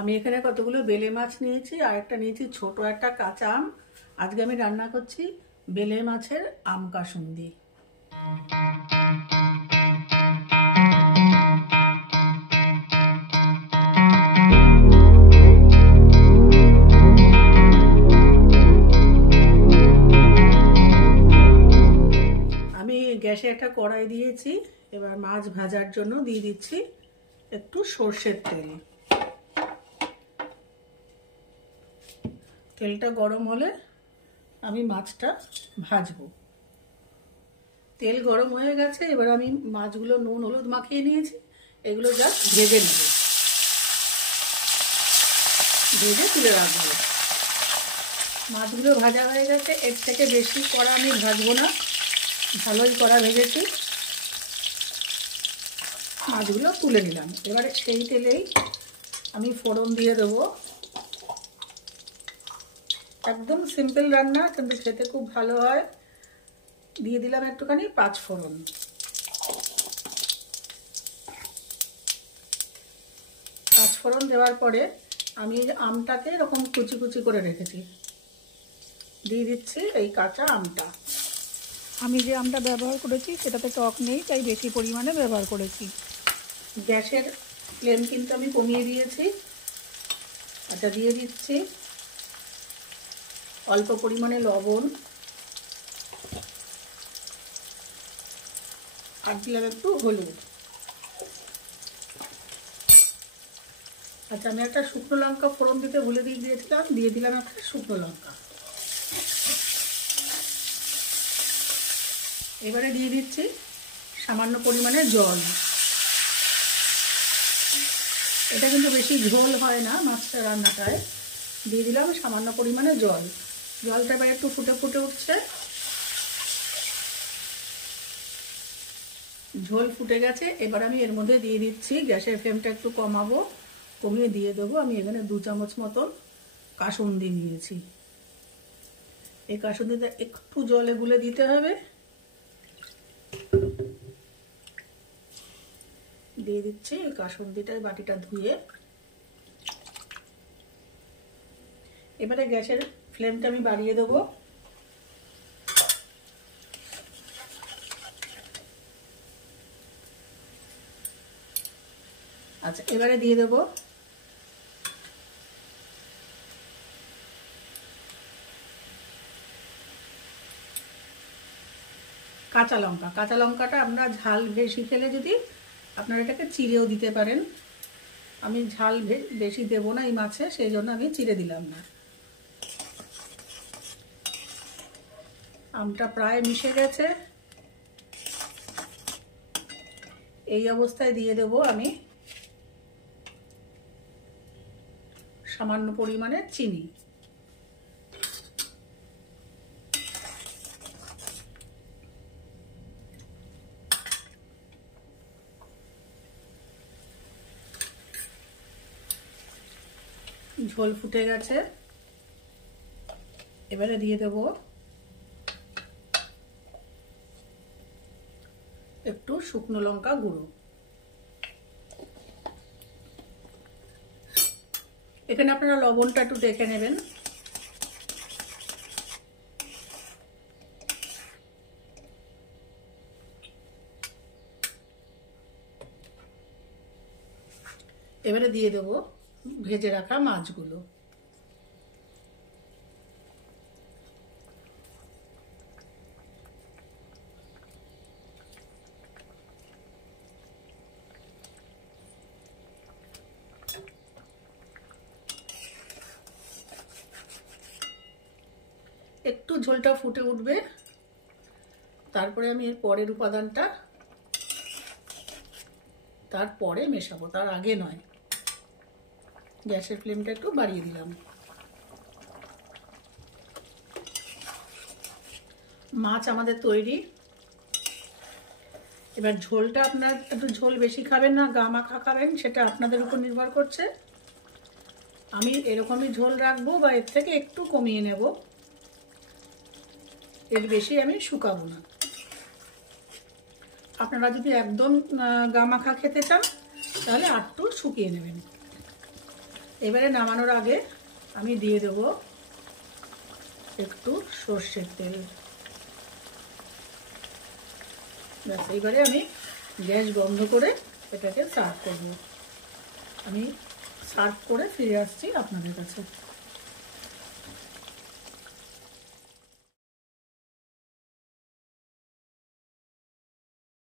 আমি এখানে কতগুলো বেলে মাছ নিয়েছি আর একটা নিয়েছি ছোট একটা কাঁচা আম। আজকে আমি রান্না করছি বেলে মাছের আম কাসুন্দি। আমি গ্যাসে একটা কড়াই দিয়েছি, এবার মাছ ভাজার জন্য দিয়ে দিচ্ছি একটু সর্ষের তেল। তেলটা গরম হলে আমি মাছটা ভাজবো। তেল গরম হয়ে গেছে, এবার আমি মাছগুলো নুন হলুদ মাখিয়ে নিয়েছি, এগুলো জাস্ট ভেজে নেব, ভেজে তুলে রাখবো। মাছগুলো ভাজা হয়ে গেছে, এর থেকে বেশি কড়া আমি ভাজবো না, ভালোই কড়া ভেজেছি। মাছগুলো তুলে নিলাম। এবারে সেই তেলেই আমি ফোড়ন দিয়ে দেবো। একদম সিম্পল রান্না, কিন্তু খেতে খুব ভালো হয়। দিয়ে দিলাম একটুখানি পাঁচ ফোড়ন। পাঁচ ফোড়ন দেওয়ার পরে আমি আমটাকে এরকম কুচি কুচি করে রেখেছি, দিয়ে দিচ্ছি এই কাঁচা আমটা। আমি যে আমটা ব্যবহার করেছি সেটাতে টক নেই, তাই বেশি পরিমাণে ব্যবহার করেছি। গ্যাসের ফ্লেম কিন্তু আমি কমিয়ে দিয়েছি। আচ্ছা, দিয়ে দিচ্ছি অল্প পরিমাণে লবণ, আর দিলাম একটু হলুদ। আচ্ছা, আমি একটা শুকনো লঙ্কা ফোড়ন দিতে ভুলে দিয়েছিলাম, দিয়ে দিলাম একটা শুকনো লঙ্কা। এবারে দিয়ে দিচ্ছি সামান্য পরিমাণে জল। এটা কিন্তু বেশি ঝোল হয় না মাছটা রান্নাটায়। দিয়ে দিলাম সামান্য পরিমাণে জল। জলটা এবার একটু ফুটে ফুটে উঠছে, ঝোল ফুটে গেছে। এবার আমি এর মধ্যে দিয়ে দিচ্ছি, গ্যাসের ফ্লেমটা একটু কমাবো, কমিয়ে দিয়ে দেবো আমি এখানে 2 চামচ মতন কাসুন্দি নিয়েছি। এই কাসুন্দিটা একটু জলে গুলে দিতে হবে। দিয়ে দিচ্ছি এই কাসুন্দিটার বাটিটা ধুয়ে। এবারে গ্যাসের ফ্লেমটা আমি বাড়িয়ে দেবো। আচ্ছা, এবারে দিয়ে দেবো কাঁচা লঙ্কা। কাঁচা লঙ্কাটা আপনারা ঝাল বেশি খেলে যদি আপনারা এটাকে চিড়েও দিতে পারেন। আমি ঝাল বেশি দেব না এই মাছে, সেই জন্য আমি চিড়ে দিলাম না। আমটা প্রায় মিশে গেছে। এই অবস্থায় দিয়ে দেব আমি সামান্য পরিমাণে চিনি। ঝোল ফুটে গেছে, এবারে দিয়ে দেব একটু শুকনো লঙ্কা গুঁড়ো। এখানে আপনারা লবণটা একটু দেখে নেবেন। এবারে দিয়ে দেব ভেজে রাখা মাছগুলো। একটু ঝোলটা ফুটে উঠবে, তারপরে আমি এর পরের উপাদানটা তারপরে মেশাবো, তার আগে নয়। গ্যাসের ফ্লেমটা একটু বাড়িয়ে দিলাম। মাছ আমাদের তৈরি। এবার ঝোলটা আপনার একটু ঝোল বেশি খাবেন না গা মাখা খাবেন, সেটা আপনাদের উপর নির্ভর করছে। আমি এরকমই ঝোল রাখবো বা এর থেকে একটু কমিয়ে নেব, এর বেশি আমি শুকাবো না। আপনারা যদি একদম গামাখা খেতে চান তাহলে আরটু শুকিয়ে নেবেন। এবারে নামানোর আগে আমি দিয়ে দেব একটু সর্ষের তেল। ব্যাস, এইবারে আমি গ্যাস বন্ধ করে এটাকে সার্ভ করব। আমি সার্ভ করে ফিরে আসছি আপনাদের কাছে।